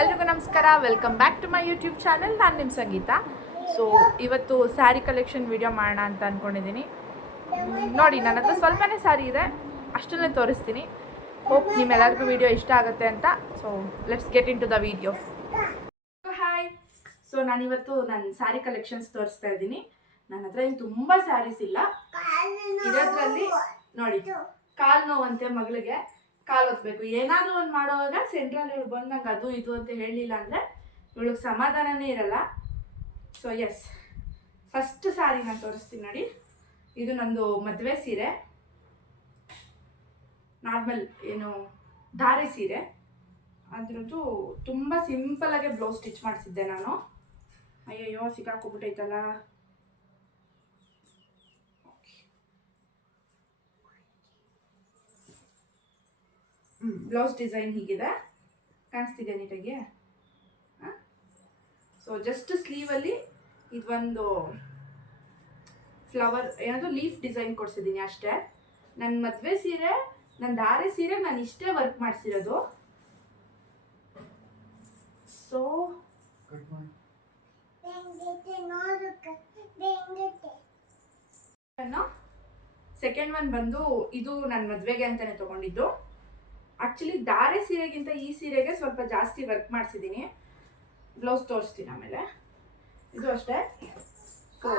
ಎಲ್ರಿಗೂ ನಮಸ್ಕಾರ, welcome back to my YouTube channel. ನಾನು ನಿಮ್ಮ ಸಂಗೀತ. ಸೊ ಇವತ್ತು ಸ್ಯಾರಿ ಕಲೆಕ್ಷನ್ ವಿಡಿಯೋ ಮಾಡೋಣ ಅಂತ ಅಂದ್ಕೊಂಡಿದ್ದೀನಿ. ನೋಡಿ, ನನ್ನ ಹತ್ರ ಸ್ವಲ್ಪನೇ ಸ್ಯಾರಿ ಇದೆ, ಅಷ್ಟನ್ನೇ ತೋರಿಸ್ತೀನಿ. ಹೋಪ್ ನಿಮ್ಮೆಲ್ಲರಿಗೂ ವಿಡಿಯೋ ಇಷ್ಟ ಆಗುತ್ತೆ ಅಂತ. So let's get into the video. Hi. So ನಾನಿವತ್ತು ನನ್ನ ಸ್ಯಾರಿ ಕಲೆಕ್ಷನ್ಸ್ ತೋರಿಸ್ತಾ ಇದ್ದೀನಿ. ನನ್ನ ಹತ್ರ ಏನು ತುಂಬ ಸ್ಯಾರೀಸ್ ಇಲ್ಲ. ಇದರಲ್ಲಿ ನೋಡಿ, ಕಾಲು ನೋವಂತೆ ಮಗಳಿಗೆ, ಕಾಲು ಒತ್ತಬೇಕು. ಏನಾದರೂ ಒಂದು ಮಾಡುವಾಗ ಸೆಂಟ್ರಲ್ ಇವಳು ಬಂದಂಗೆ ಅದು ಇದು ಅಂತ ಹೇಳಲಿಲ್ಲ ಅಂದರೆ ಇವಳಿಗೆ ಸಮಾಧಾನನೇ ಇರಲ್ಲ. ಸೊ ಎಸ್, ಫಸ್ಟ್ ಸ್ಯಾರಿ ನಾನು ತೋರಿಸ್ತೀನಿ ನೋಡಿ. ಇದು ನಂದು ಮದುವೆ ಸೀರೆ, ನಾರ್ಮಲ್ ಏನು ಧಾರೆ ಸೀರೆ. ಅದ್ರದ್ದು ತುಂಬ ಸಿಂಪಲಾಗೆ ಬ್ಲೌಸ್ ಸ್ಟಿಚ್ ಮಾಡಿಸಿದ್ದೆ ನಾನು. ಅಯ್ಯಯ್ಯೋ, ಸಿಕ್ಕಾಕೊಬಿಟ್ಟೈತಲ್ಲ. ಬ್ಲೌಸ್ ಡಿಸೈನ್ ಹೀಗಿದೆ, ಕಾಣಿಸ್ತಿದೆ ನೀಟಾಗಿ. ಸೊ ಜಸ್ಟ್ ಸ್ಲೀವಲ್ಲಿ ಇದೊಂದು ಫ್ಲವರ್ ಏನದು ಲೀಫ್ ಡಿಸೈನ್ ಕೊಡ್ಸಿದ್ದೀನಿ ಅಷ್ಟೇ. ನನ್ನ ಮದುವೆ ಸೀರೆ, ನನ್ನ ಧಾರೆ ಸೀರೆ ನಾನು ಇಷ್ಟೇ ವರ್ಕ್ ಮಾಡಿಸಿರೋದು. ಸೊ ಸೆಕೆಂಡ್ ಒನ್ ಬಂದು ಇದು ನನ್ನ ಮದುವೆಗೆ ಅಂತಾನೆ ತಗೊಂಡಿದ್ದು. ಆಕ್ಚುಲಿ ಧಾರೆ ಸೀರೆಗಿಂತ ಈ ಸೀರೆಗೆ ಸ್ವಲ್ಪ ಜಾಸ್ತಿ ವರ್ಕ್ ಮಾಡಿಸಿದ್ದೀನಿ. ಬ್ಲೌಸ್ ತೋರಿಸ್ತೀನಿ ಆಮೇಲೆ. ಇದು ಅಷ್ಟೇ. ಸೊ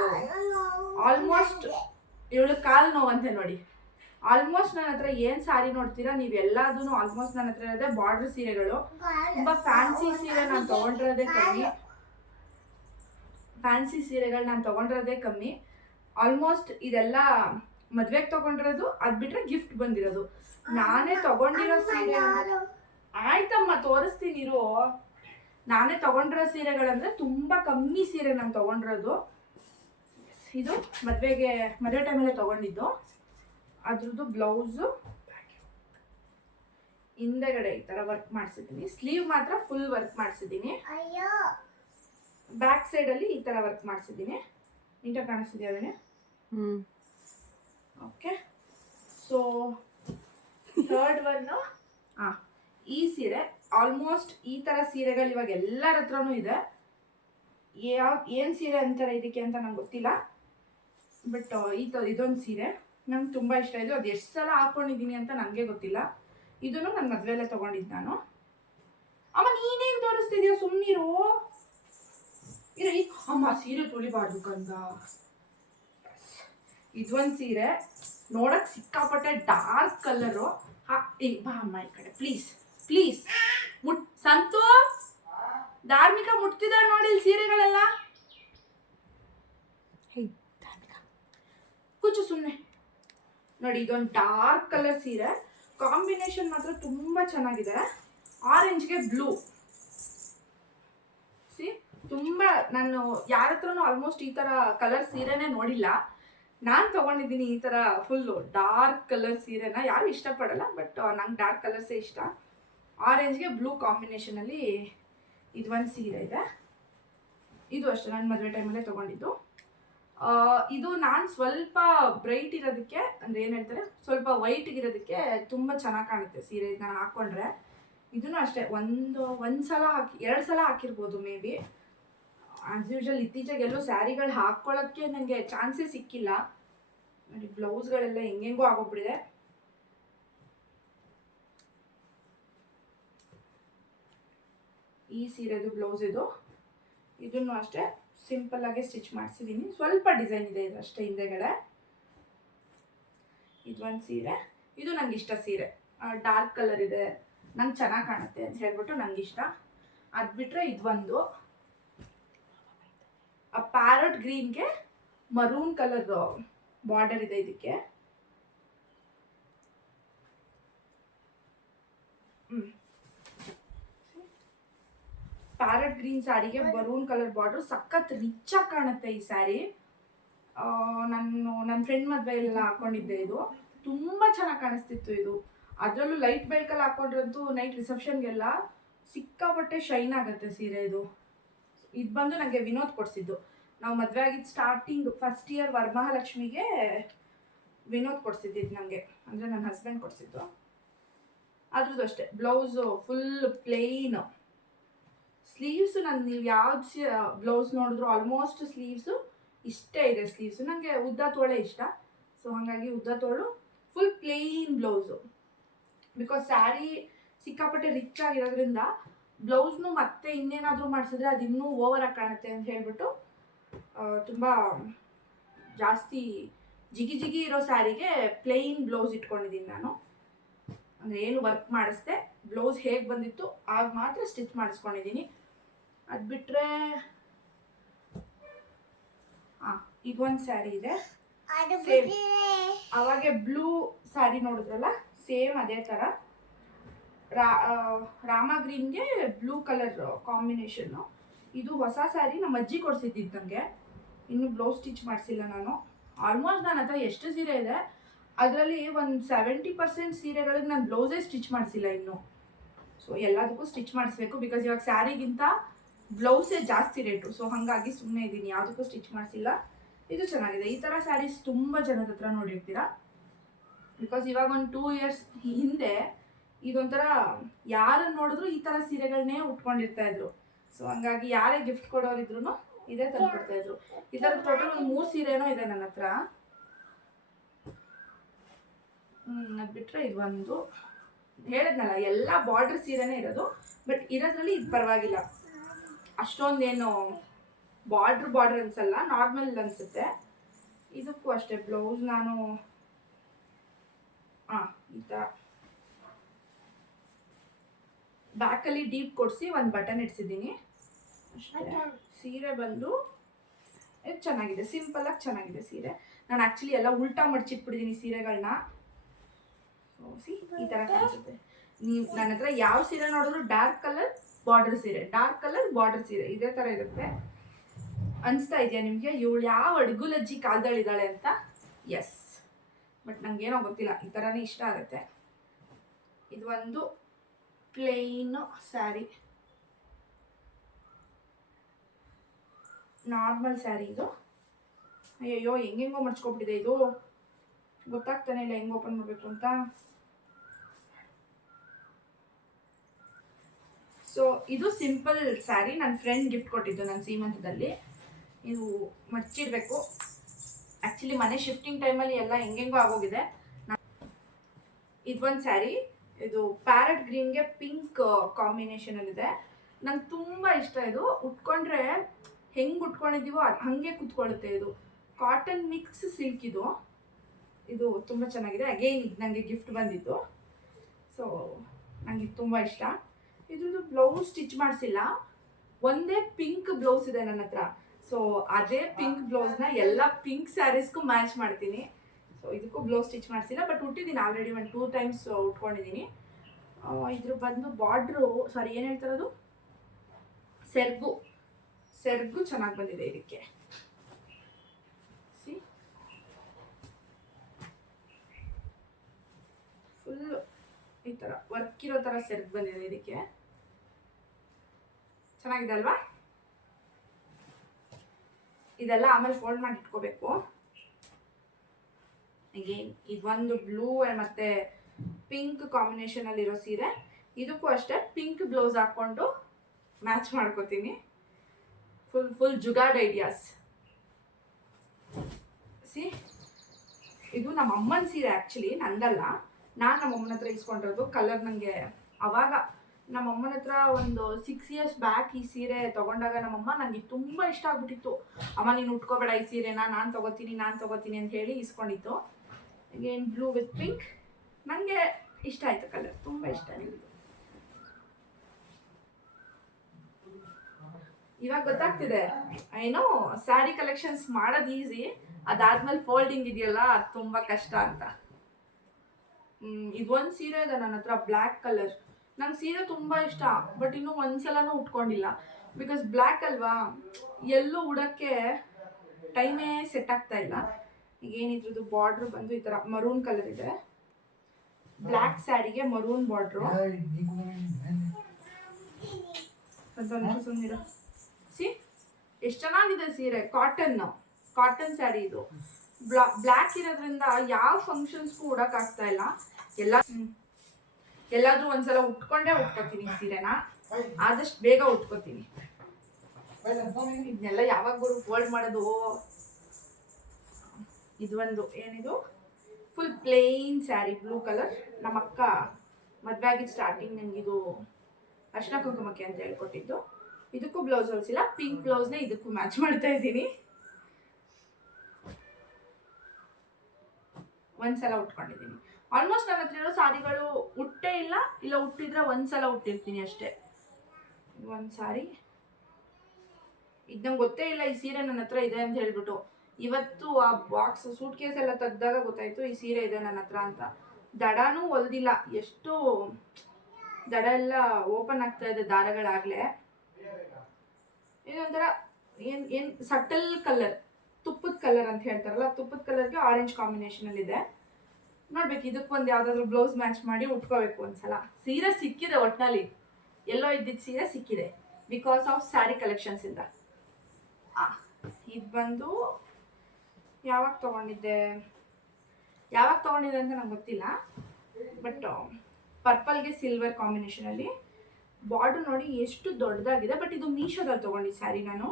ಆಲ್ಮೋಸ್ಟ್ ಇವಳು ಕಾಲು ನೋವಂತೆ ನೋಡಿ. ಆಲ್ಮೋಸ್ಟ್ ನನ್ನ ಹತ್ರ ಏನು ಸಾರಿ ನೋಡ್ತೀರಾ ನೀವು ಎಲ್ಲದೂ ಆಲ್ಮೋಸ್ಟ್ ನನ್ನ ಹತ್ರ ಇರೋದೇ ಬಾರ್ಡರ್ ಸೀರೆಗಳು. ತುಂಬ ಫ್ಯಾನ್ಸಿ ಸೀರೆ ನಾನು ತೊಗೊಂಡಿರೋದೇ ಕಮ್ಮಿ. ಫ್ಯಾನ್ಸಿ ಸೀರೆಗಳು ನಾನು ತೊಗೊಂಡಿರೋದೇ ಕಮ್ಮಿ. ಆಲ್ಮೋಸ್ಟ್ ಇದೆಲ್ಲ ಮದ್ವೆಗೆ ತೊಗೊಂಡಿರೋದು, ಅದು ಬಿಟ್ಟರೆ ಗಿಫ್ಟ್ ಬಂದಿರೋದು. ನಾನೇ ತಗೊಂಡಿರೋ ಸೀರೆ ಆಯ್ತಮ್ಮ ತೋರಿಸ್ತೀನಿರೋ. ನಾನೇ ತಗೊಂಡಿರೋ ಸೀರೆಗಳಂದ್ರೆ ತುಂಬಾ ಕಮ್ಮಿ ಸೀರೆ ನಾನು ತಗೊಂಡಿರೋದು. ಇದು ಮದುವೆ ಟೈಮಲ್ಲೇ ತಗೊಂಡಿದ್ದು. ಅದ್ರದ್ದು ಬ್ಲೌಸು ಹಿಂದೆಗಡೆ ಈ ತರ ವರ್ಕ್ ಮಾಡಿಸಿದ್ದೀನಿ. ಸ್ಲೀವ್ ಮಾತ್ರ ಫುಲ್ ವರ್ಕ್ ಮಾಡಿಸಿದ್ದೀನಿ. ಬ್ಯಾಕ್ ಸೈಡ್ ಅಲ್ಲಿ ಈ ತರ ವರ್ಕ್ ಮಾಡಿಸಿದ್ದೀನಿ. ನೀಟಾಗಿ ಕಾಣಿಸ್ತಿದ್ಯಾ ಅದನ್ನೇ? ಓಕೆ. ಸೊ ಥರ್ಡ್ ಒನ್, ಈ ಸೀರೆ ಆಲ್ಮೋಸ್ಟ್ ಈ ತರ ಸೀರೆಗಳು ಇವಾಗ ಎಲ್ಲರ ಹತ್ರನೂ ಇದೆ. ಏನು ಸೀರೆ ಅಂತಾರೆ ಇದಕ್ಕೆ ಅಂತ ನಂಗೆ ಗೊತ್ತಿಲ್ಲ, ಬಟ್ ಇದೊಂದು ಸೀರೆ ನಂಗೆ ತುಂಬ ಇಷ್ಟ ಇದೆ. ಅದು ಎಷ್ಟು ಸಲ ಹಾಕೊಂಡಿದ್ದೀನಿ ಅಂತ ನನಗೆ ಗೊತ್ತಿಲ್ಲ. ಇದನ್ನು ನನ್ನ ಮದುವೆಲ್ಲೇ ತೊಗೊಂಡಿದ್ದು ನಾನು. ಅಮ್ಮ ನೀನೇನು ತೋರಿಸ್ತಿದ್ಯಾ, ಸುಮ್ಮನಿರು. ಅಮ್ಮ ಸೀರೆ ತೊಳಿಬಾರ್ದು ಕಂದ. ಇದೊಂದು ಸೀರೆ ನೋಡಕ್ ಸಿಕ್ಕಾಪಟ್ಟೆ ಡಾರ್ಕ್ ಕಲರು. ಬಾ ಅಮ್ಮ ಈ ಕಡೆ ಪ್ಲೀಸ್ ಪ್ಲೀಸ್. ಸಂತು, ಧಾರ್ಮಿಕ ಮುಟ್ತಿದ್ದಾಳೆ ನೋಡಿ ಇಲ್ಲಿ ಸೀರೆಗಳೆಲ್ಲ. ಕೂಚು ಸುಮ್ಮನೆ ನೋಡಿ. ಇದೊಂದು ಡಾರ್ಕ್ ಕಲರ್ ಸೀರೆ, ಕಾಂಬಿನೇಷನ್ ಮಾತ್ರ ತುಂಬ ಚೆನ್ನಾಗಿದೆ. ಆರೆಂಜ್ಗೆ ಬ್ಲೂ. ಸಿ, ತುಂಬ ನಾನು ಯಾರ ಹತ್ರನೂ ಆಲ್ಮೋಸ್ಟ್ ಈ ಥರ ಕಲರ್ ಸೀರೆನೇ ನೋಡಿಲ್ಲ. ನಾನು ತೊಗೊಂಡಿದ್ದೀನಿ ಈ ಥರ ಫುಲ್ಲು ಡಾರ್ಕ್ ಕಲರ್ ಸೀರೆನ. ಯಾರು ಇಷ್ಟಪಡಲ್ಲ, ಬಟ್ ನಂಗೆ ಡಾರ್ಕ್ ಕಲರ್ಸೇ ಇಷ್ಟ. ಆರೆಂಜ್ಗೆ ಬ್ಲೂ ಕಾಂಬಿನೇಷನಲ್ಲಿ ಇದೊಂದು ಸೀರೆ ಇದೆ. ಇದು ಅಷ್ಟೇ ನಾನು ಮದುವೆ ಟೈಮಲ್ಲೇ ತೊಗೊಂಡಿದ್ದು. ಇದು ನಾನು ಸ್ವಲ್ಪ ಬ್ರೈಟ್ ಇರೋದಕ್ಕೆ, ಅಂದರೆ ಏನು ಹೇಳ್ತಾರೆ, ಸ್ವಲ್ಪ ವೈಟಿಗಿರೋದಕ್ಕೆ ತುಂಬ ಚೆನ್ನಾಗಿ ಕಾಣುತ್ತೆ ಸೀರೆ ನಾನು ಹಾಕ್ಕೊಂಡ್ರೆ. ಇದೂ ಅಷ್ಟೇ ಒಂದು ಸಲ ಎರಡು ಸಲ ಹಾಕಿರ್ಬೋದು ಮೇ ಬಿ. ಆ್ಯಸ್ ಯೂಶುವಲ್ ಇತ್ತೀಚೆಗೆ ಎಲ್ಲೂ ಸ್ಯಾರಿಗಳು ಹಾಕ್ಕೊಳ್ಳೋಕ್ಕೆ ನನಗೆ ಚಾನ್ಸೇ ಸಿಕ್ಕಿಲ್ಲ ನೋಡಿ. ಬ್ಲೌಸ್ಗಳೆಲ್ಲ ಹೆಂಗೆಂಗೋ ಆಗೋಗ್ಬಿಟ್ಟಿದೆ. ಈ ಸೀರೆದು ಬ್ಲೌಸ್ ಇದನ್ನು ಅಷ್ಟೇ ಸಿಂಪಲ್ ಆಗಿ ಸ್ಟಿಚ್ ಮಾಡಿಸಿದ್ದೀನಿ. ಸ್ವಲ್ಪ ಡಿಸೈನ್ ಇದೆ ಇದು ಅಷ್ಟೇ ಹಿಂದೆಗಡೆ. ಇದೊಂದು ಸೀರೆ, ಇದು ನಂಗೆ ಇಷ್ಟ ಸೀರೆ. ಡಾರ್ಕ್ ಕಲರ್ ಇದೆ, ನಂಗೆ ಚೆನ್ನಾಗಿ ಕಾಣುತ್ತೆ ಅಂತ ಹೇಳ್ಬಿಟ್ಟು ನಂಗೆ ಇಷ್ಟ. ಅದು ಬಿಟ್ಟರೆ ಇದೊಂದು ಪ್ಯಾರಟ್ ಗ್ರೀನ್ಗೆ ಮರೂನ್ ಕಲರ್ ಬಾರ್ಡರ್ ಇದೆ ಇದಕ್ಕೆ. ಪ್ಯಾರಟ್ ಗ್ರೀನ್ ಸ್ಯಾರಿಗೆ ಮರೂನ್ ಕಲರ್ ಬಾರ್ಡರ್ ಸಖತ್ ರಿಚ್ ಆಗಿ ಕಾಣುತ್ತೆ ಈ ಸ್ಯಾರಿ. ನನ್ನ ಫ್ರೆಂಡ್ ಮದುವೆ ಎಲ್ಲ ಹಾಕೊಂಡಿದ್ದೆ. ಇದು ತುಂಬ ಚೆನ್ನಾಗಿ ಕಾಣಿಸ್ತಿತ್ತು. ಇದು ಅದರಲ್ಲೂ ಲೈಟ್ ಬೆಳಕಲ್ಲಿ ಹಾಕೊಂಡ್ರಂತೂ ನೈಟ್ ರಿಸೆಪ್ಷನ್ಗೆಲ್ಲ ಸಿಕ್ಕಾಪಟ್ಟೆ ಶೈನ್ ಆಗುತ್ತೆ ಸೀರೆ. ಇದು ಬಂದು ನನಗೆ ವಿನೋದ್ ಕೊಡಿಸಿದ್ದು. ನಾವು ಮದುವೆ ಆಗಿದ್ದು ಸ್ಟಾರ್ಟಿಂಗ್ ಫಸ್ಟ್ ಇಯರ್ ವರಮಹಾಲಕ್ಷ್ಮಿಗೆ ವಿನೋದ್ ಕೊಡಿಸಿದ್ದು ನನಗೆ, ಅಂದರೆ ನನ್ನ ಹಸ್ಬೆಂಡ್ ಕೊಡಿಸಿದ್ದು. ಅದ್ರದ್ದು ಅಷ್ಟೇ ಬ್ಲೌಸು ಫುಲ್ ಪ್ಲೇನ್ ಸ್ಲೀವ್ಸು ನೀವು ಯಾವ್ದು ಬ್ಲೌಸ್ ನೋಡಿದ್ರು ಆಲ್ಮೋಸ್ಟ್ ಸ್ಲೀವ್ಸು ಇಷ್ಟೇ ಇದೆ ಸ್ಲೀವ್ಸು. ನನಗೆ ಉದ್ದ ತೋಳೆ ಇಷ್ಟ, ಸೊ ಹಾಗಾಗಿ ಉದ್ದ ತೋಳು, full plane blouse. Because sari ಸಿಕ್ಕಾಪಟ್ಟೆ ರಿಚ್ ಆಗಿರೋದ್ರಿಂದ ಬ್ಲೌಸ್ನು ಮತ್ತೆ ಇನ್ನೇನಾದರೂ ಮಾಡಿಸಿದ್ರೆ ಅದು ಇನ್ನೂ ಓವರಾಗಿ ಕಾಣುತ್ತೆ ಅಂತ ಹೇಳ್ಬಿಟ್ಟು ತುಂಬ ಜಾಸ್ತಿ ಜಿಗಿ ಜಿಗಿ ಇರೋ ಸ್ಯಾರಿಗೆ ಪ್ಲೇನ್ ಬ್ಲೌಸ್ ಇಟ್ಕೊಂಡಿದ್ದೀನಿ ನಾನು. ಅಂದರೆ ಏನು ವರ್ಕ್ ಮಾಡಿಸ್ದೆ, ಬ್ಲೌಸ್ ಹೇಗೆ ಬಂದಿತ್ತು ಆಗ ಮಾತ್ರ ಸ್ಟಿಚ್ ಮಾಡಿಸ್ಕೊಂಡಿದ್ದೀನಿ. ಅದು ಬಿಟ್ಟರೆ ಈಗ ಒಂದು ಸ್ಯಾರಿ ಇದೆ, ಅವಾಗೆ ಬ್ಲೂ ಸ್ಯಾರಿ ನೋಡಿದ್ರಲ್ಲ, ಸೇಮ್ ಅದೇ ಥರ ರಾಮ ಗ್ರೀನ್ಗೆ ಬ್ಲೂ ಕಲರ್ ಕಾಂಬಿನೇಷನ್ನು. ಇದು ಹೊಸ ಸ್ಯಾರಿ ನಮ್ಮ ಅಜ್ಜಿ ಕೊಡಿಸಿದ್ದಿದ್ದು ನನಗೆ, ಇನ್ನೂ ಬ್ಲೌಸ್ ಸ್ಟಿಚ್ ಮಾಡಿಸಿಲ್ಲ ನಾನು. ಆಲ್ಮೋಸ್ಟ್ ನನ್ನ ಹತ್ರ ಎಷ್ಟು ಸೀರೆ ಇದೆ ಅದರಲ್ಲಿ ಒಂದು 70% ಸೀರೆಗಳಿಗೆ ನಾನು ಬ್ಲೌಸೇ ಸ್ಟಿಚ್ ಮಾಡಿಸಿಲ್ಲ ಇನ್ನೂ. ಸೊ ಎಲ್ಲದಕ್ಕೂ ಸ್ಟಿಚ್ ಮಾಡಿಸ್ಬೇಕು, ಬಿಕಾಸ್ ಇವಾಗ ಸ್ಯಾರಿಗಿಂತ ಬ್ಲೌಸೇ ಜಾಸ್ತಿ ರೇಟು. ಸೊ ಹಾಗಾಗಿ ಸುಮ್ಮನೆ ಇದ್ದೀನಿ, ಯಾವುದಕ್ಕೂ ಸ್ಟಿಚ್ ಮಾಡಿಸಿಲ್ಲ. ಇದು ಚೆನ್ನಾಗಿದೆ. ಈ ಥರ ಸ್ಯಾರೀಸ್ ತುಂಬ ಜನದ ಹತ್ರ ನೋಡಿರ್ತೀರಾ, ಬಿಕಾಸ್ ಇವಾಗ ಒಂದು 2 years ಹಿಂದೆ ಇದೊಂಥರ ಯಾರನ್ನು ನೋಡಿದ್ರು ಈ ಥರ ಸೀರೆಗಳನ್ನೇ ಉಟ್ಕೊಂಡಿರ್ತಾ ಇದ್ರು. ಸೊ ಹಂಗಾಗಿ ಯಾರೇ ಗಿಫ್ಟ್ ಕೊಡೋರಿದ್ರು ಇದೇ ತಂದ್ಕೊಡ್ತಾ ಇದ್ರು. ಈ ಥರ ಟೋಟಲ್ ಒಂದು 3 ಸೀರೆನೋ ಇದೆ ನನ್ನ ಹತ್ರ. ಅದು ಬಿಟ್ಟರೆ ಇದು ಒಂದು ಹೇಳಿದ್ನಲ್ಲ, ಎಲ್ಲ ಬಾರ್ಡರ್ ಸೀರೆನೇ ಇರೋದು. ಬಟ್ ಇರೋದ್ರಲ್ಲಿ ಇದು ಪರವಾಗಿಲ್ಲ, ಅಷ್ಟೊಂದೇನು ಬಾರ್ಡ್ರ್ ಅನ್ಸಲ್ಲ, ನಾರ್ಮಲ್ ಅನಿಸುತ್ತೆ. ಇದಕ್ಕೂ ಅಷ್ಟೇ ಬ್ಲೌಸ್ ನಾನು ಈ ಥರ ಬ್ಯಾಕಲ್ಲಿ ಡೀಪ್ ಕೊಡಿಸಿ ಒಂದು ಬಟನ್ ಇಡ್ಸಿದ್ದೀನಿ ಅಷ್ಟೇ. ಸೀರೆ ಬಂದು ಇದು ಚೆನ್ನಾಗಿದೆ, ಸಿಂಪಲಾಗಿ ಚೆನ್ನಾಗಿದೆ ಸೀರೆ. ನಾನು ಆ್ಯಕ್ಚುಲಿ ಎಲ್ಲ ಉಲ್ಟಾ ಮಡ್ಚಿಟ್ಬಿಟ್ಟಿದ್ದೀನಿ ಸೀರೆಗಳನ್ನ. ಈ ಥರ ಕಾಣಿಸುತ್ತೆ. ನೀವು ನನ್ನ ಹತ್ರ ಯಾವ ಸೀರೆ ನೋಡಿದ್ರು ಡಾರ್ಕ್ ಕಲರ್ ಬಾರ್ಡರ್ ಸೀರೆ, ಡಾರ್ಕ್ ಕಲರ್ ಬಾರ್ಡರ್ ಸೀರೆ ಇದೇ ಥರ ಇರುತ್ತೆ. ಅನಿಸ್ತಾ ಇದೆಯಾ ನಿಮಗೆ ಇವಳು ಯಾವ ಅಡುಗುಲಜ್ಜಿ ಕಾಲ್ದಳಿದ್ದಾಳೆ ಅಂತ? ಎಸ್, ಬಟ್ ನನಗೇನೋ ಗೊತ್ತಿಲ್ಲ, ಈ ಥರನೇ ಇಷ್ಟ ಆಗುತ್ತೆ. ಇದು ಒಂದು ಪ್ಲೇನ್ ಸ್ಯಾರಿ, ನಾರ್ಮಲ್ ಸ್ಯಾರಿ ಇದು. ಅಯ್ಯಯ್ಯೋ ಹೆಂಗೆಂಗೋ ಮಡ್ಚ್ಕೊಬಿಟ್ಟಿದೆ ಇದು, ಗೊತ್ತಾಗ್ತಾನೆ ಇಲ್ಲ ಹೆಂಗೆ ಓಪನ್ ಮಾಡಬೇಕು ಅಂತ. ಸೊ ಇದು ಸಿಂಪಲ್ ಸ್ಯಾರಿ, ನನ್ನ ಫ್ರೆಂಡ್ ಗಿಫ್ಟ್ ಕೊಟ್ಟಿದ್ದು ನನ್ನ ಸೀಮಂತದಲ್ಲಿ. ಇದು ಮಡ್ಚಿಡ್ಬೇಕು. ಆ್ಯಕ್ಚುಲಿ ಮನೆ ಶಿಫ್ಟಿಂಗ್ ಟೈಮಲ್ಲಿ ಎಲ್ಲ ಹೆಂಗೆಂಗೋ ಆಗೋಗಿದೆ. ಇದೊಂದು ಸ್ಯಾರಿ, ಇದು ಪ್ಯಾರೆಟ್ ಗ್ರೀನ್ಗೆ ಪಿಂಕ್ ಕಾಂಬಿನೇಷನಲ್ಲಿದೆ. ನಂಗೆ ತುಂಬ ಇಷ್ಟ ಇದು. ಉಟ್ಕೊಂಡ್ರೆ ಹೆಂಗೆ ಉಟ್ಕೊಂಡಿದ್ದೀವೋ ಹಾಗೆ ಕೂತ್ಕೊಳ್ಳುತ್ತೆ. ಇದು ಕಾಟನ್ ಮಿಕ್ಸ್ ಸಿಲ್ಕ್ ಇದು. ಇದು ತುಂಬ ಚೆನ್ನಾಗಿದೆ. ಅಗೇನ್ ಇದು ನನಗೆ ಗಿಫ್ಟ್ ಬಂದಿತ್ತು. ಸೊ ನನಗೆ ತುಂಬ ಇಷ್ಟ. ಇದ್ರದ್ದು ಬ್ಲೌಸ್ ಸ್ಟಿಚ್ ಮಾಡಿಸಿಲ್ಲ, ಒಂದೇ ಪಿಂಕ್ ಬ್ಲೌಸ್ ಇದೆ ನನ್ನ ಹತ್ರ. ಸೊ ಅದೇ ಪಿಂಕ್ ಬ್ಲೌಸ್ನ ಎಲ್ಲ ಪಿಂಕ್ ಸ್ಯಾರೀಸ್ಗೂ ಮ್ಯಾಚ್ ಮಾಡ್ತೀನಿ. ಸೊ ಇದಕ್ಕೂ ಬ್ಲೌಸ್ ಸ್ಟಿಚ್ ಮಾಡಿಸಿಲ್ಲ, ಬಟ್ ಉಟ್ಟಿದ್ದೀನಿ ಆಲ್ರೆಡಿ ಒಂದು 2 times ಉಟ್ಕೊಂಡಿದ್ದೀನಿ. ಇದ್ರ ಬಂದು ಬಾರ್ಡ್ರು ಏನು ಹೇಳ್ತಾರದು, ಸೆರ್ಗು ಚೆನ್ನಾಗಿ ಬಂದಿದೆ ಇದಕ್ಕೆ. ಸಿ ಫುಲ್ ಈ ಥರ ವರ್ಕ್ ಇರೋ ಥರ ಸೆರ್ಗ್ ಬಂದಿದೆ ಇದಕ್ಕೆ. ಚೆನ್ನಾಗಿದೆ ಅಲ್ವಾ? ಇದೆಲ್ಲ ಆಮೇಲೆ ಫೋಲ್ಡ್ ಮಾಡಿ ಇಟ್ಕೋಬೇಕು. ಅಗೇನ್ ಇದೊಂದು ಬ್ಲೂ ಮತ್ತು ಪಿಂಕ್ ಕಾಂಬಿನೇಷನಲ್ಲಿರೋ ಸೀರೆ. ಇದಕ್ಕೂ ಅಷ್ಟೇ ಪಿಂಕ್ ಬ್ಲೌಸ್ ಹಾಕ್ಕೊಂಡು ಮ್ಯಾಚ್ ಮಾಡ್ಕೋತೀನಿ. Full jugaad ideas. ಸಿ ಇದು ನಮ್ಮ ಅಮ್ಮನ ಸೀರೆ, ಆ್ಯಕ್ಚುಲಿ ನಂದಲ್ಲ. ನಾನು ನಮ್ಮ ಅಮ್ಮನ ಹತ್ರ ಇಸ್ಕೊಂಡಿರೋದು. ಕಲರ್ ನನಗೆ ಅವಾಗ ನಮ್ಮ ಅಮ್ಮನ ಹತ್ರ ಒಂದು 6 years ಬ್ಯಾಕ್ ಈ ಸೀರೆ ತೊಗೊಂಡಾಗ ನಮ್ಮಮ್ಮ ನನಗೆ ತುಂಬ ಇಷ್ಟ ಆಗ್ಬಿಟ್ಟಿತ್ತು. ಅಮ್ಮ ನೀನು ಉಟ್ಕೋಬೇಡ ಈ ಸೀರೆನ, ನಾನು ತೊಗೋತೀನಿ ಅಂತ ಹೇಳಿ ಇಸ್ಕೊಂಡಿತ್ತು. Again blue with pink. ನನಗೆ ಇಷ್ಟ ಆಯಿತು, ಕಲರ್ ತುಂಬ ಇಷ್ಟ ಆಗಿದೆ. ಇವಾಗ ಗೊತ್ತಾಗ್ತಿದೆ ಏನೋ ಸ್ಯಾರಿ ಕಲೆಕ್ಷನ್ಸ್ ಮಾಡೋದು ಈಸಿ, ಅದಾದ್ಮೇಲೆ ಫೋಲ್ಡಿಂಗ್ ಇದೆಯಲ್ಲ ಅದು ತುಂಬ ಕಷ್ಟ ಅಂತ. ಇದೊಂದು ಸೀರೆ ಇದೆ ನನ್ನ ಹತ್ರ, ಬ್ಲ್ಯಾಕ್ ಕಲರ್. ನಂಗೆ ಸೀರೆ ತುಂಬ ಇಷ್ಟ, ಬಟ್ ಇನ್ನೂ ಒಂದ್ಸಲನೂ ಉಟ್ಕೊಂಡಿಲ್ಲ. ಬಿಕಾಸ್ ಬ್ಲ್ಯಾಕ್ ಅಲ್ವಾ, ಎಲ್ಲೂ ಉಡೋಕ್ಕೆ ಟೈಮೇ ಸೆಟ್ ಆಗ್ತಾ ಇಲ್ಲ. ಈಗ ಏನಿದ್ರದ್ದು ಬಾರ್ಡ್ರು ಬಂದು ಈ ಥರ ಮರೂನ್ ಕಲರ್ ಇದೆ. ಬ್ಲ್ಯಾಕ್ ಸ್ಯಾರಿಗೆ ಮರೂನ್ ಬಾರ್ಡ್ರು. ಸಿ ಎಷ್ಟು ಚೆನ್ನಾಗಿದೆ ಸೀರೆ. ಕಾಟನ್ ಸ್ಯಾರಿ ಇದು. ಬ್ಲ್ಯಾಕ್ ಇರೋದ್ರಿಂದ ಯಾವ ಫಂಕ್ಷನ್ಸ್ಗೂ ಉಡೋಕ್ಕಾಗ್ತಾ ಇಲ್ಲ. ಎಲ್ಲಾದ್ರೂ ಒಂದ್ಸಲ ಉಟ್ಕೊಂಡೇ ಉಟ್ಕೋತೀನಿ ಸೀರೆನ. ಆದಷ್ಟು ಬೇಗ ಉಟ್ಕೋತೀನಿ. ಇದನ್ನೆಲ್ಲ ಯಾವಾಗ ಬರು ಫೋಲ್ಡ್ ಮಾಡೋದು. ಇದು ಒಂದು ಏನಿದು full plane sari blue colour. ನಮ್ಮ ಅಕ್ಕ ಮದುವೆ ಆಗಿದ್ದು ಸ್ಟಾರ್ಟಿಂಗ್ ನನಗಿದು ಅರ್ಶಿನ ಕುಂಕುಮಕ್ಕೆ ಅಂತ ಹೇಳ್ಕೊಟ್ಟಿದ್ದು. ಇದಕ್ಕೂ ಬ್ಲೌಸ್ ಹೊಲಿಸಿಲ್ಲ, ಪಿಂಕ್ ಬ್ಲೌಸ್ನೇ ಇದಕ್ಕೂ ಮ್ಯಾಚ್ ಮಾಡ್ತಾ ಇದ್ದೀನಿ. ಒಂದ್ಸಲ ಉಟ್ಕೊಂಡಿದ್ದೀನಿ. ಆಲ್ಮೋಸ್ಟ್ ನನ್ನ ಹತ್ರ ಇರೋ ಸಾರಿಗಳು ಉಟ್ಟೇ ಇಲ್ಲ ಉಟ್ಟಿದ್ರೆ ಒಂದ್ಸಲ ಉಟ್ಟಿರ್ತೀನಿ ಅಷ್ಟೇ. ಒಂದು ಸಾರಿ ಇದು ನಂಗೆ ಗೊತ್ತೇ ಇಲ್ಲ ಈ ಸೀರೆ ನನ್ನ ಹತ್ರ ಇದೆ ಅಂತ ಹೇಳ್ಬಿಟ್ಟು. ಇವತ್ತು ಆ ಬಾಕ್ಸ್ ಸೂಟ್ ಕೇಸ್ ಎಲ್ಲ ತೆಗ್ದಾಗ ಗೊತ್ತಾಯ್ತು ಈ ಸೀರೆ ಇದೆ ನನ್ನ ಹತ್ರ ಅಂತ. ದಡನೂ ಹೊಲ್ದಿಲ್ಲ, ಎಷ್ಟು ದಡ ಎಲ್ಲ ಓಪನ್ ಆಗ್ತಾ ಇದೆ ದಾರಗಳಾಗಲೇ. ಇದೊಂಥರ ಏನು ಸಟಲ್ ಕಲರ್, ತುಪ್ಪದ ಕಲರ್ ಅಂತ ಹೇಳ್ತಾರಲ್ಲ, ತುಪ್ಪದ ಕಲರ್ಗೆ ಆರೆಂಜ್ ಕಾಂಬಿನೇಷನಲ್ಲಿದೆ. ನೋಡ್ಬೇಕು ಇದಕ್ಕೊಂದು ಯಾವುದಾದ್ರೂ ಬ್ಲೌಸ್ ಮ್ಯಾಚ್ ಮಾಡಿ ಉಟ್ಕೋಬೇಕು ಒಂದ್ಸಲ. ಸೀರೆ ಸಿಕ್ಕಿದೆ ಒಟ್ಟಿನಲ್ಲಿ, ಎಲ್ಲೋ ಇದ್ದಿದ್ದು ಸೀರೆ ಸಿಕ್ಕಿದೆ ಬಿಕಾಸ್ ಆಫ್ ಸ್ಯಾರಿ ಕಲೆಕ್ಷನ್ಸ್ ಇಂದ. ಇದು ಬಂದು ಯಾವಾಗ ತೊಗೊಂಡಿದ್ದೆ ಅಂತ ನಂಗೆ ಗೊತ್ತಿಲ್ಲ, ಬಟ್ ಪರ್ಪಲ್ಗೆ ಸಿಲ್ವರ್ ಕಾಂಬಿನೇಷನಲ್ಲಿ. ಬಾರ್ಡರ್ ನೋಡಿ ಎಷ್ಟು ದೊಡ್ಡದಾಗಿದೆ. ಬಟ್ ಇದು ಮೀಶೋದಲ್ಲಿ ತೊಗೊಂಡಿದ್ದು ಸ್ಯಾರಿ ನಾನು.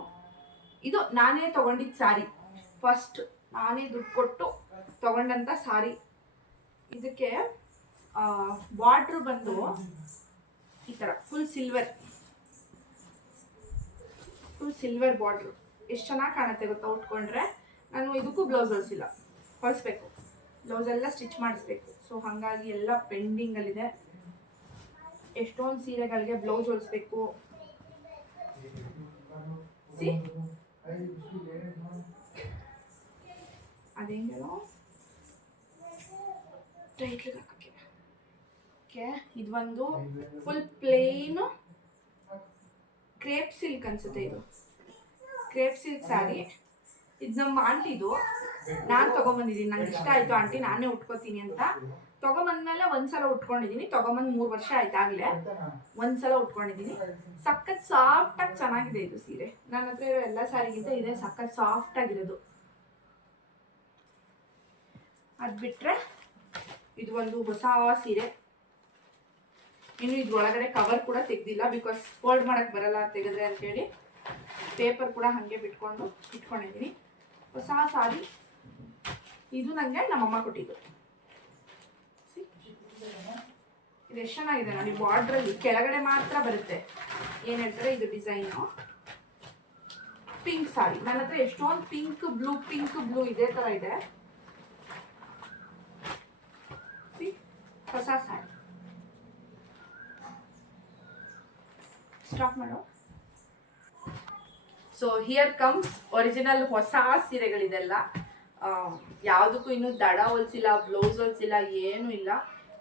ಇದು ನಾನೇ ತೊಗೊಂಡಿದ್ದು ಸ್ಯಾರಿ, ಫಸ್ಟ್ ನಾನೇ ದುಡ್ಡು ಕೊಟ್ಟು ತೊಗೊಂಡಂಥ ಸ್ಯಾರಿ. ಇದಕ್ಕೆ ಬಾರ್ಡ್ರ್ ಬಂದು ಈ ಥರ ಫುಲ್ ಸಿಲ್ವರ್ ಬಾರ್ಡ್ರು. ಎಷ್ಟು ಚೆನ್ನಾಗಿ ಕಾಣುತ್ತೆ ಗೊತ್ತಾ ಉಟ್ಕೊಂಡ್ರೆ. ನಾನು ಇದಕ್ಕೂ ಬ್ಲೌಸ್ ಹೊಲಿಸ್ಬೇಕು, ಬ್ಲೌಸ್ ಎಲ್ಲ ಸ್ಟಿಚ್ ಮಾಡಿಸ್ಬೇಕು. ಸೊ ಹಾಗಾಗಿ ಎಲ್ಲ ಪೆಂಡಿಂಗಲ್ಲಿದೆ. ಎಷ್ಟೊಂದು ಸೀರೆಗಳಿಗೆ ಬ್ಲೌಸ್ ಹೊಲಿಸ್ಬೇಕು. ಅದೇಂಗೇನೋ ಟೈಟ್ಲಿಗೆ ಹಾಕಕ್ಕೆ. ಓಕೆ, ಇದು ಒಂದು ಫುಲ್ ಪ್ಲೇನು ಕ್ರೇಪ್ ಸಿಲ್ಕ್ ಅನ್ಸುತ್ತೆ. ಇದು ಕ್ರೇಪ್ ಸಿಲ್ಕ್ ಸ್ಯಾರಿ. ಇದು ನಮ್ಮ ಆಂಟಿದು, ನಾನು ತೊಗೊಂಬಂದಿದ್ದೀನಿ. ನಂಗೆ ಇಷ್ಟ ಆಯಿತು, ಆಂಟಿ ನಾನೇ ಉಟ್ಕೋತೀನಿ ಅಂತ. ತೊಗೊಂಬಂದ್ಮೇಲೆ ಒಂದ್ಸಲ ಉಟ್ಕೊಂಡಿದ್ದೀನಿ. ತೊಗೊಂಬಂದು 3 ವರ್ಷ ಆಯ್ತಾಗಲೇ ಒಂದ್ಸಲ ಉಟ್ಕೊಂಡಿದ್ದೀನಿ. ಸಖತ್ ಸಾಫ್ಟಾಗಿ ಚೆನ್ನಾಗಿದೆ ಇದು ಸೀರೆ. ನನ್ನ ಹತ್ರ ಇರೋ ಎಲ್ಲ ಸ್ಯಾರಿಗಿಂತ ಇದೆ ಸಖತ್ ಸಾಫ್ಟಾಗಿರೋದು. ಅದು ಬಿಟ್ಟರೆ ಇದು ಒಂದು ಹೊಸ ಸೀರೆ. ಇನ್ನು ಇದ್ರ ಒಳಗಡೆ ಕವರ್ ಕೂಡ ತೆಗ್ದಿಲ್ಲ, ಬಿಕಾಸ್ ಫೋಲ್ಡ್ ಮಾಡೋಕ್ಕೆ ಬರಲ್ಲ ತೆಗೆದ್ರೆ ಅಂತೇಳಿ ಪೇಪರ್ ಕೂಡ ಹಾಗೆ ಬಿಟ್ಕೊಂಡು ಇಟ್ಕೊಂಡಿದ್ದೀನಿ. ಹೊಸ ಸಾರಿ. ಇದು ನನಗೆ ನಮ್ಮಮ್ಮ ಕೊಟ್ಟಿದ್ದು. ಇದು ಎಷ್ಟು ಚೆನ್ನಾಗಿದೆ ನೋಡಿ. ಬಾರ್ಡ್ರಲ್ಲಿ ಕೆಳಗಡೆ ಮಾತ್ರ ಬರುತ್ತೆ, ಏನು ಹೇಳ್ತಾರೆ ಇದು ಡಿಸೈನು. ಪಿಂಕ್ ಸಾರಿ. ನನ್ನ ಹತ್ರ ಎಷ್ಟೊಂದು ಪಿಂಕ್ ಬ್ಲೂ ಇದೇ ಥರ ಇದೆ. ಹೊಸ ಸಾರಿ. ಸ್ಟಾಪ್ ಮಾಡೋ. ಸೊ ಹಿಯರ್ ಕಮ್ಸ್ ಒರಿಜಿನಲ್ ಹೊಸ ಸೀರೆಗಳಿದೆಲ್ಲ. ಯಾವುದಕ್ಕೂ ಇನ್ನೂ ದಡ ಹೊಲಿಸಿಲ್ಲ, ಬ್ಲೌಸ್ ಹೊಲಿಸಿಲ್ಲ, ಏನೂ ಇಲ್ಲ.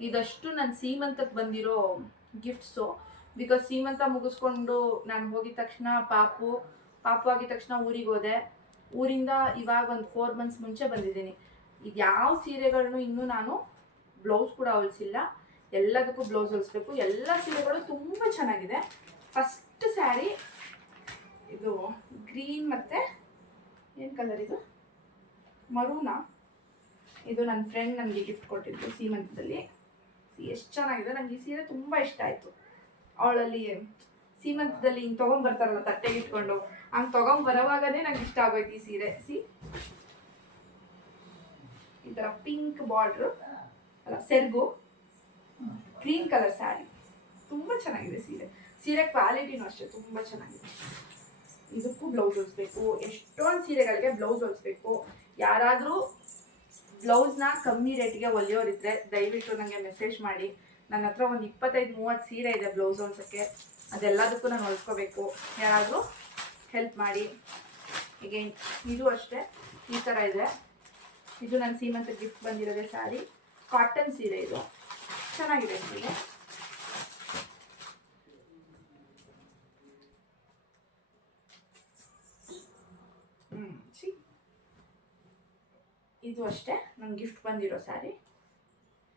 ಇದಷ್ಟು ನನ್ನ ಸೀಮಂತಕ್ಕೆ ಬಂದಿರೋ ಗಿಫ್ಟ್ಸು. ಬಿಕಾಸ್ ಸೀಮಂತ ಮುಗಿಸ್ಕೊಂಡು ನಾನು ಹೋಗಿದ ತಕ್ಷಣ ಪಾಪು ಆಗಿದ ತಕ್ಷಣ ಊರಿಗೆ ಹೋದೆ. ಊರಿಂದ ಇವಾಗ ಒಂದು 4 months ಮುಂಚೆ ಬಂದಿದ್ದೀನಿ. ಇದು ಯಾವ ಸೀರೆಗಳನ್ನು ಇನ್ನೂ ನಾನು ಬ್ಲೌಸ್ ಕೂಡ ಹೊಲಿಸಿಲ್ಲ. ಎಲ್ಲದಕ್ಕೂ ಬ್ಲೌಸ್ ಹೊಲಿಸ್ಬೇಕು. ಎಲ್ಲ ಸೀರೆಗಳು ತುಂಬ ಚೆನ್ನಾಗಿದೆ. ಫಸ್ಟ್ ಸ್ಯಾರಿ ಇದು ಗ್ರೀನ್ ಮತ್ತು ಏನು ಕಲರ್ ಇದು ಮರೂನಾ. ಇದು ನನ್ನ ಫ್ರೆಂಡ್ ನನಗೆ ಗಿಫ್ಟ್ ಕೊಟ್ಟಿದ್ದು ಸೀಮಂತದಲ್ಲಿ. ಎಷ್ಟು ಚೆನ್ನಾಗಿದೆ. ನನಗೆ ಈ ಸೀರೆ ತುಂಬ ಇಷ್ಟ ಆಯಿತು. ಅವಳಲ್ಲಿ ಸೀಮಂತದಲ್ಲಿ ಹಿಂಗೆ ತೊಗೊಂಬರ್ತಾರಲ್ಲ ತಟ್ಟೆಗೆ ಇಟ್ಕೊಂಡು, ಹಂಗೆ ತೊಗೊಂಬರೋವಾಗನೇ ನಂಗೆ ಇಷ್ಟ ಆಗೋಯ್ತು ಈ ಸೀರೆ. ಈ ಥರ ಪಿಂಕ್ ಬಾರ್ಡ್ರು ಅಲ್ಲ ಸೆರ್ಗು, ಗ್ರೀನ್ ಕಲರ್ ಸ್ಯಾರಿ. ತುಂಬ ಚೆನ್ನಾಗಿದೆ ಸೀರೆ ಕ್ವಾಲಿಟಿನೂ ಅಷ್ಟೇ ತುಂಬ ಚೆನ್ನಾಗಿದೆ. ಇದಕ್ಕೂ ಬ್ಲೌಸ್ ಹೊಲಿಸ್ಬೇಕು. ಎಷ್ಟೊಂದು ಸೀರೆಗಳಿಗೆ ಬ್ಲೌಸ್ ಹೊಲಿಸ್ಬೇಕು. ಯಾರಾದರೂ ಬ್ಲೌಸ್ನ ಕಮ್ಮಿ ರೇಟಿಗೆ ಹೊಲಿಯೋರಿದ್ರೆ ದಯವಿಟ್ಟು ನನಗೆ ಮೆಸೇಜ್ ಮಾಡಿ. ನನ್ನ ಹತ್ರ ಒಂದು 25-30 ಸೀರೆ ಇದೆ ಬ್ಲೌಸ್ ಹೊಲ್ಸೋಕ್ಕೆ. ಅದೆಲ್ಲದಕ್ಕೂ ನಾನು ಹೊಲಿಸ್ಕೋಬೇಕು. ಯಾರಾದರೂ ಹೆಲ್ಪ್ ಮಾಡಿ. ಹೀಗೆ ಇದು ಅಷ್ಟೇ ಈ ಥರ ಇದೆ. ಇದು ನನ್ನ ಸೀಮಂತ ಗಿಫ್ಟ್ ಬಂದಿರೋದೇ ಸ್ಯಾರಿ. ಕಾಟನ್ ಸೀರೆ ಇದು, ಚೆನ್ನಾಗಿದೆ ಸೀರೆ. ಇದು ಅಷ್ಟೇ ನಂಗೆ ಗಿಫ್ಟ್ ಬಂದಿರೋ ಸ್ಯಾರಿ.